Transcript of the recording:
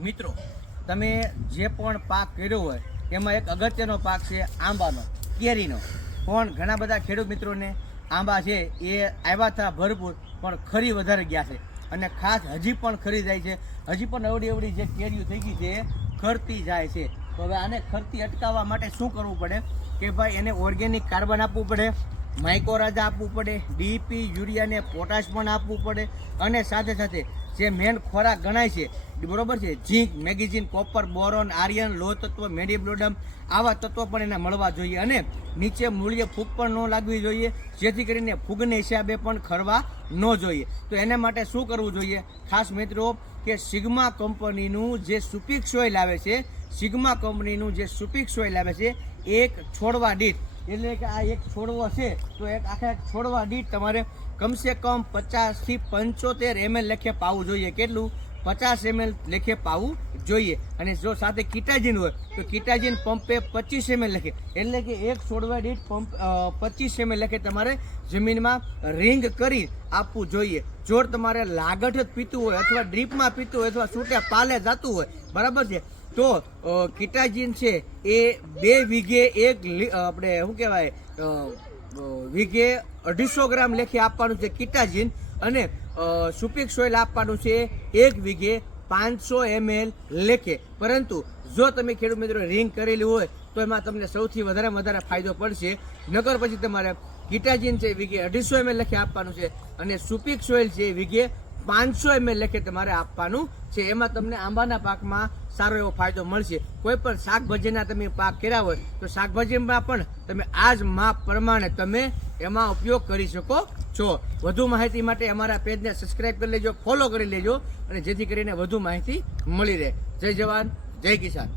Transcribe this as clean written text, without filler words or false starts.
મિત્રો તમે જે પણ પાક કર્યો હોય એમાં એક અગત્યનો પાક છે આંબાનો, કેરીનો. પણ ઘણા બધા ખેડૂત મિત્રોને આંબા છે એ આવ્યા હતા ભરપૂર, પણ ખરી વધારે ગયા છે અને ખાસ હજી પણ ખરી જાય છે. હજી પણ અવડી જે કેરીઓ થઈ ગઈ છે ખરતી જાય છે. તો હવે આને ખરતી અટકાવવા માટે શું કરવું પડે કે ભાઈ એને ઓર્ગેનિક કાર્બન આપવું પડે, માઇકોરાજા આપવું પડે, ડીપી, યુરિયા ને પોટાશ પણ આપવું પડે, અને સાથે સાથે જે મેન ખોરાક ગણાય છે બરોબર છે, ઝીંક, મેગ્નેશિયમ, કોપર, બોરોન, આયર્ન, લોહ તત્વ, મેડીબ્લોડમ, આવા તત્વો પણ એને મળવા જોઈએ. અને નીચે મૂળિયે ફૂગ પણ ન લાગવી જોઈએ, જેથી કરીને ફૂગને હિસાબે પણ ખરવા ન જોઈએ. તો એના માટે શું કરવું જોઈએ ખાસ મિત્રો કે સિગ્મા કંપનીનું જે સુપિક સોઇલ આવે છે, સિગ્મા કંપનીનું જે સુપિક સોઇલ આવે છે, એક છોડવા દીઠ, એટલે કે આ એક છોડવો છે તો એક આખા છોડવા દીઠ તમારે કમસે કમ 50 થી 75 ml લેખે પાવું જોઈએ. કેટલું? 50 ml લેખે પાવું જોઈએ. અને જો સાથે કીટાજીન હોય તો કીટાજીન પંપે 25 ml લેખે, એટલે કે એક છોડવા દીઠ પંપ 25 ml લેખે તમારે જમીનમાં રિંગ કરી આપવું જોઈએ. જો તમારે લાગઠ જ પીતું હોય અથવા ડ્રીપમાં પીતું હોય અથવા છૂટા પાલે જતું હોય બરાબર છે, તો કીટાજીન છે એ 2 વીઘે આપણે શું કહેવાય વીઘે 250 ગ્રામ લેખે આપવાનું છે કીટાજીન, અને સુપિક સોઇલ આપવાનું છે 1 વીઘે 500 ml લેખે. પરંતુ જો તમે ખેડૂત મિત્રો રિંગ કરેલી હોય તો એમાં તમને સૌથી વધારે ફાયદો પડશે. નકર પછી તમારે કીટાજીન છે વીઘે 250 ml લેખે આપવાનું છે, અને સુપિક સોઇલ છે વીઘે 500 ml લેખે તમારે આપવાનું છે. એમાં તમને આંબાના પાકમાં સારો એવો ફાયદો મળશે. કોઈ પણ શાકભાજીના તમે પાક કર્યા હોય તો શાકભાજીમાં પણ તમે આ જ માપ પ્રમાણે તમે એમાં ઉપયોગ કરી શકો છો. વધુ માહિતી માટે અમારા પેજને સબસ્ક્રાઇબ કરી લેજો, ફોલો કરી લેજો, અને જેથી કરીને વધુ માહિતી મળી રહે. જય જવાન, જય કિસાન.